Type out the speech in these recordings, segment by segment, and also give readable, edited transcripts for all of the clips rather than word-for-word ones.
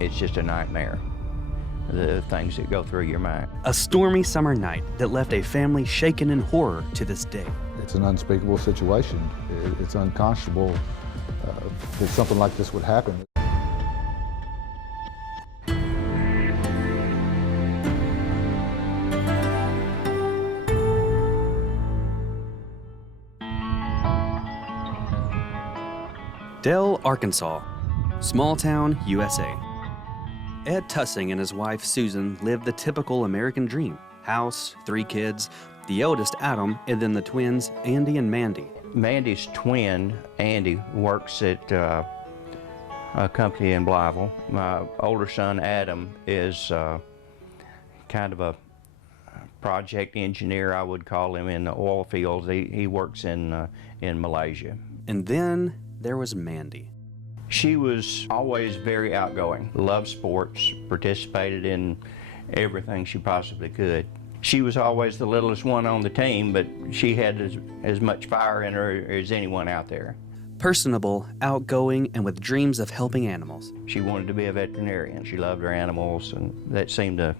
it's just a nightmare, the things that go through your mind. A stormy summer night that left a family shaken in horror to this day. It's an unspeakable situation. It's unconscionable that something like this would happen. Dell, Arkansas, small town, USA. Ed Tusing and his wife Susan lived the typical American dream. House, 3 kids, the eldest Adam, and then the twins Andy and Mandy. Mandy's twin, Andy, works at a company in Blytheville. My older son, Adam, is kind of a project engineer, I would call him, in the oil fields. He works in Malaysia. And then there was Mandy. She was always very outgoing, loved sports, participated in everything she possibly could. She was always the littlest one on the team, but she had as much fire in her as anyone out there. Personable, outgoing, and with dreams of helping animals. She wanted to be a veterinarian. She loved her animals, and that seemed a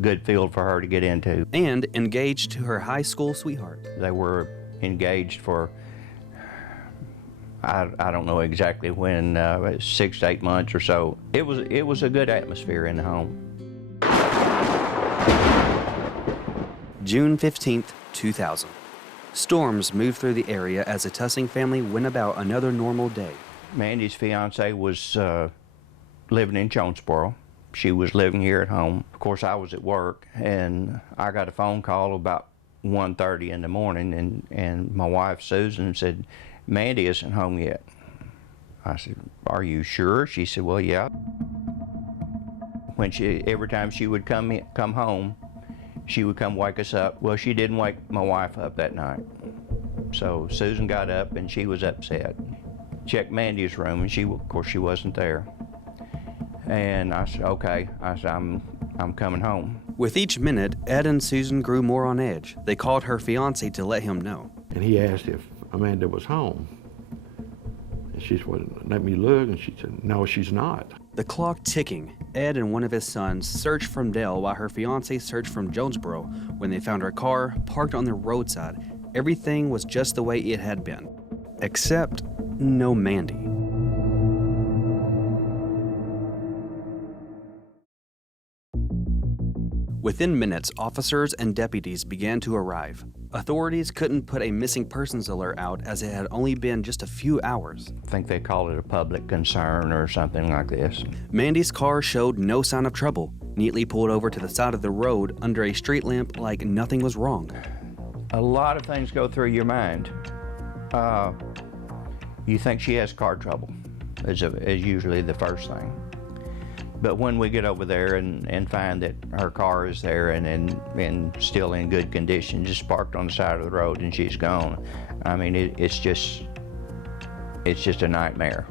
good field for her to get into. And engaged to her high school sweetheart. They were engaged for, I don't know exactly when, 6 to 8 months or so. It was a good atmosphere in the home. June 15th, 2000. Storms moved through the area as the Tusing family went about another normal day. Mandy's fiance was living in Jonesboro. She was living here at home. Of course, I was at work, and I got a phone call about 1:30 in the morning, and my wife, Susan, said, "Mandy isn't home yet." I said, "Are you sure?" She said, "Well, yeah." Every time she would come home, she would come wake us up. Well, she didn't wake my wife up that night. So Susan got up and she was upset. Checked Mandy's room, and of course she wasn't there. And I said, okay. I said, I'm coming home. With each minute, Ed and Susan grew more on edge. They called her fiance to let him know. And he asked if Amanda was home. And she said, "Well, let me look." And she said, "No, she's not." The clock ticking, Ed and one of his sons searched from Dell while her fiance searched from Jonesboro. When they found her car parked on the roadside, everything was just the way it had been. Except no Mandy. Within minutes, officers and deputies began to arrive. Authorities couldn't put a missing persons alert out as it had only been just a few hours. I think they called it a public concern or something like this. Mandy's car showed no sign of trouble, neatly pulled over to the side of the road under a street lamp like nothing was wrong. A lot of things go through your mind. You think she has car trouble, is usually the first thing. But when we get over there and find that her car is there and still in good condition, just parked on the side of the road and she's gone, I mean, it's just a nightmare.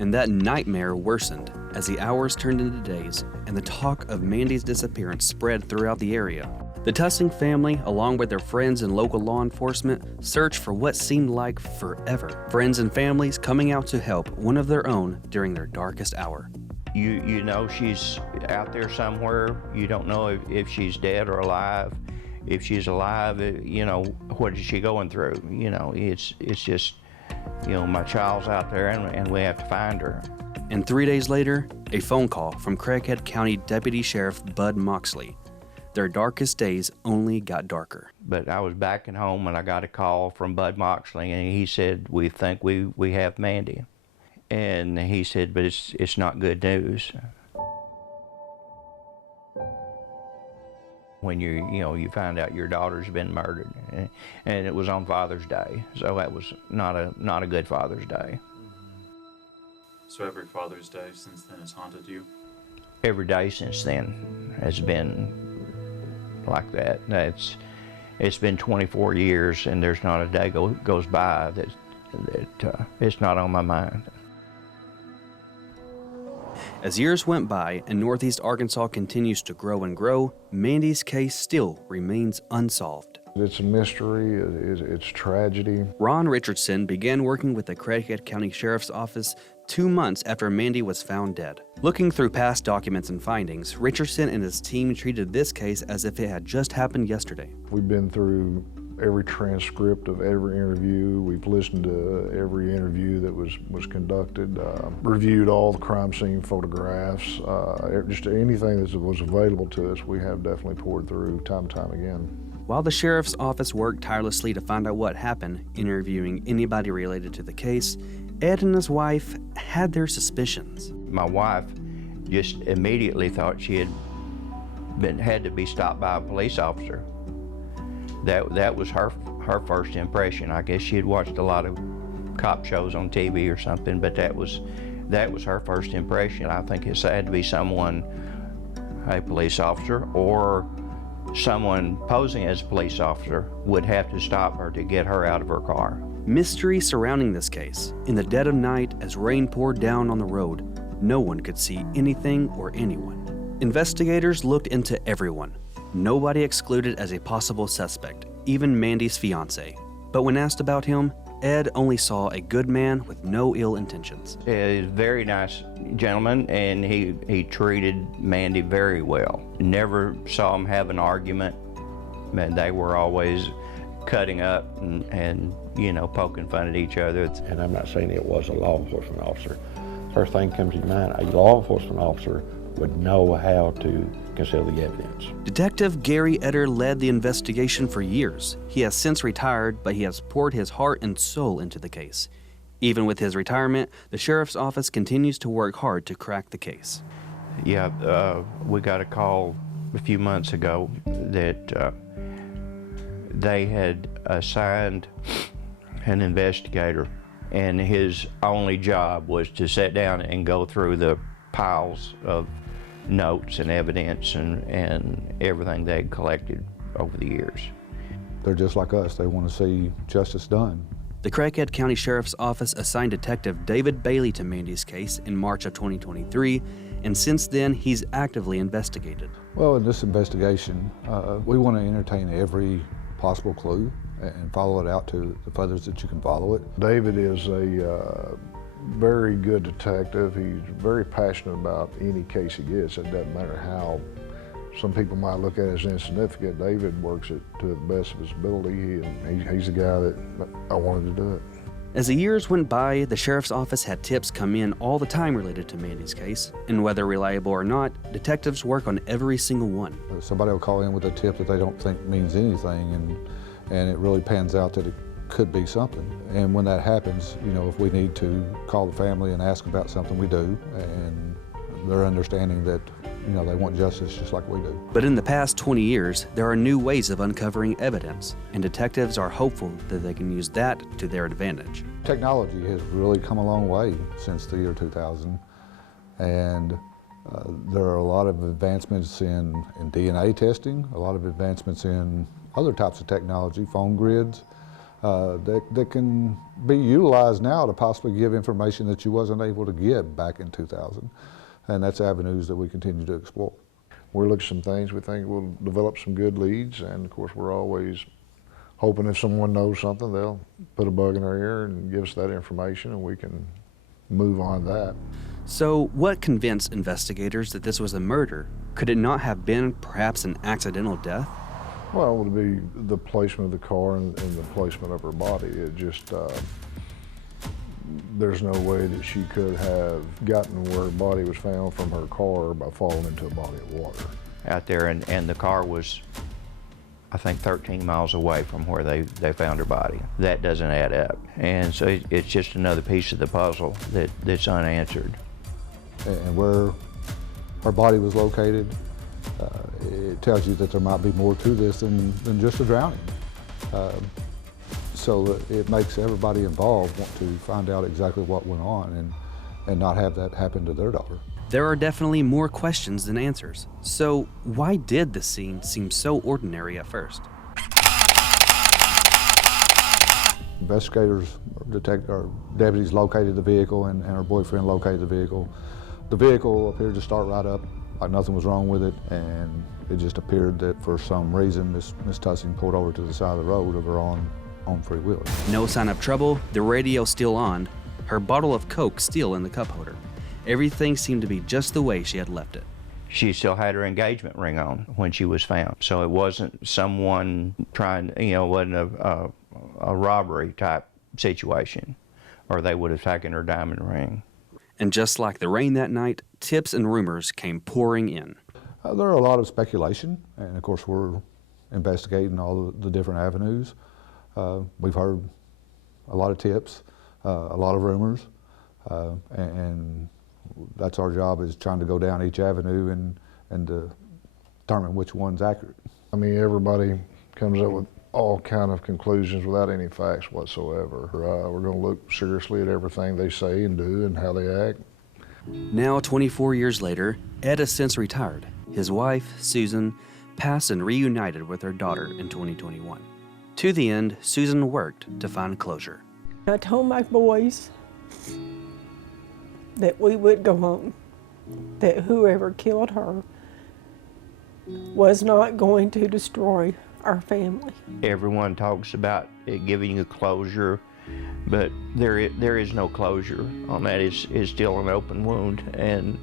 And that nightmare worsened as the hours turned into days and the talk of Mandy's disappearance spread throughout the area. The Tusing family, along with their friends and local law enforcement, searched for what seemed like forever. Friends and families coming out to help one of their own during their darkest hour. You know she's out there somewhere. You don't know if she's dead or alive. If she's alive, you know, what is she going through? You know, it's just, you know, my child's out there and we have to find her. And 3 days later, a phone call from Craighead County Deputy Sheriff Bud Moxley. Their darkest days only got darker. But I was back at home and I got a call from Bud Moxley, and he said, "We think we have Mandy." And he said, "But it's not good news." When you find out your daughter's been murdered, and it was on Father's Day, so that was not a good Father's Day. So every Father's Day since then has haunted you? Every day since then has been like that. It's been 24 years, and there's not a day goes by that it's not on my mind. As years went by and Northeast Arkansas continues to grow and grow, Mandy's case still remains unsolved. It's a mystery, it's tragedy. Ron Richardson began working with the Craighead County Sheriff's Office 2 months after Mandy was found dead. Looking through past documents and findings, Richardson and his team treated this case as if it had just happened yesterday. We've been through every transcript of every interview. We've listened to every interview that was conducted, reviewed all the crime scene photographs, just anything that was available to us, we have definitely poured through time and time again. While the sheriff's office worked tirelessly to find out what happened, interviewing anybody related to the case, Ed and his wife had their suspicions. My wife just immediately thought she had to be stopped by a police officer. That was her first impression. I guess she had watched a lot of cop shows on TV or something, but that was her first impression. I think it had to be someone, a police officer, or someone posing as a police officer would have to stop her to get her out of her car. Mystery surrounding this case. In the dead of night, as rain poured down on the road, no one could see anything or anyone. Investigators looked into everyone. Nobody excluded as a possible suspect, even Mandy's fiance. But when asked about him, Ed only saw a good man with no ill intentions. He's a very nice gentleman, and he treated Mandy very well. Never saw him have an argument. Man, they were always cutting up and you know, poking fun at each other. And I'm not saying it was a law enforcement officer. First thing comes to mind, a law enforcement officer would know how to conceal the evidence. Detective Gary Etter led the investigation for years. He has since retired, but he has poured his heart and soul into the case. Even with his retirement, the sheriff's office continues to work hard to crack the case. Yeah, we got a call a few months ago that they had assigned an investigator, and his only job was to sit down and go through the piles of notes and evidence and everything they had collected over the years. They're just like us. They want to see justice done. The Craighead County Sheriff's Office assigned Detective David Bailey to Mandy's case in March of 2023, and since then, he's actively investigated. Well, in this investigation, we want to entertain every possible clue and follow it out to the furthest that you can follow it. David is a very good detective. He's very passionate about any case he gets. It doesn't matter how some people might look at it as insignificant. David works it to the best of his ability, and he's the guy that I wanted to do it. As the years went by, the sheriff's office had tips come in all the time related to Mandy's case, and whether reliable or not, detectives work on every single one. Somebody will call in with a tip that they don't think means anything, and it really pans out that it could be something. And when that happens, you know, if we need to call the family and ask about something, we do, and they're understanding that, you know, they want justice just like we do. But in the past 20 years, there are new ways of uncovering evidence, and detectives are hopeful that they can use that to their advantage. Technology has really come a long way since the year 2000, and there are a lot of advancements in DNA testing, a lot of advancements in other types of technology, phone grids, that can be utilized now to possibly give information that you wasn't able to give back in 2000. And that's avenues that we continue to explore. We're looking at some things we think will develop some good leads, and of course we're always hoping if someone knows something, they'll put a bug in our ear and give us that information, and we can move on that. So what convinced investigators that this was a murder? Could it not have been perhaps an accidental death? Well, it would be the placement of the car and the placement of her body. It just, there's no way that she could have gotten where her body was found from her car by falling into a body of water. Out there, and the car was, I think, 13 miles away from where they found her body. That doesn't add up. And so it's just another piece of the puzzle that's unanswered. And where her body was located, it tells you that there might be more to this than just a drowning. So it makes everybody involved want to find out exactly what went on and not have that happen to their daughter. There are definitely more questions than answers. So why did the scene seem so ordinary at first? Investigators, deputies located the vehicle, and her boyfriend located the vehicle. The vehicle appeared to start right up like nothing was wrong with it, and it just appeared that for some reason Miss Tusing pulled over to the side of the road of her own free will. No sign of trouble, the radio still on, her bottle of Coke still in the cup holder. Everything seemed to be just the way she had left it. She still had her engagement ring on when she was found. So it wasn't someone trying, wasn't a robbery type situation, or they would have taken her diamond ring. And just like the rain that night, tips and rumors came pouring in. There are a lot of speculation, and of course we're investigating all the different avenues. We've heard a lot of tips, a lot of rumors, and that's our job, is trying to go down each avenue and determine which one's accurate. I mean, everybody comes up with all kind of conclusions without any facts whatsoever. We're going to look seriously at everything they say and do and how they act. Now, 24 years later, Ed has since retired. His wife, Susan, passed and reunited with her daughter in 2021. To the end, Susan worked to find closure. I told my boys that we would go home, that whoever killed her was not going to destroy our family. Everyone talks about it giving you closure, but there is no closure on that. It's still an open wound, and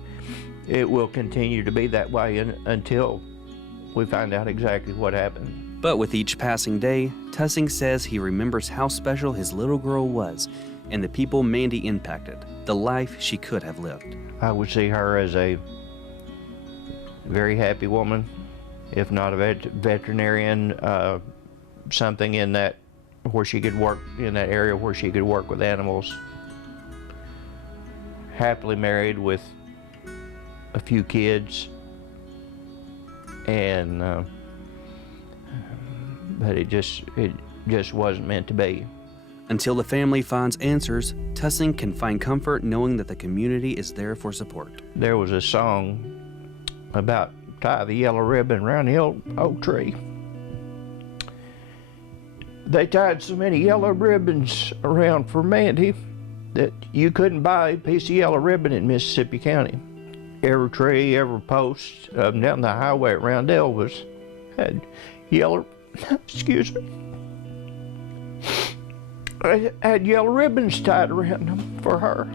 it will continue to be that way until we find out exactly what happened. But with each passing day, Tusing says he remembers how special his little girl was and the people Mandy impacted, the life she could have lived. I would see her as a very happy woman, if not a veterinarian, something in that where she could work in that area where she could work with animals. Happily married with a few kids, and but it just wasn't meant to be. Until the family finds answers, Tusing can find comfort knowing that the community is there for support. There was a song about tie the yellow ribbon around the old oak tree. They tied so many yellow ribbons around for Mandy that you couldn't buy a piece of yellow ribbon in Mississippi County. Every tree, every post up and down the highway at Roundel had yellow, excuse me, had yellow ribbons tied around them for her.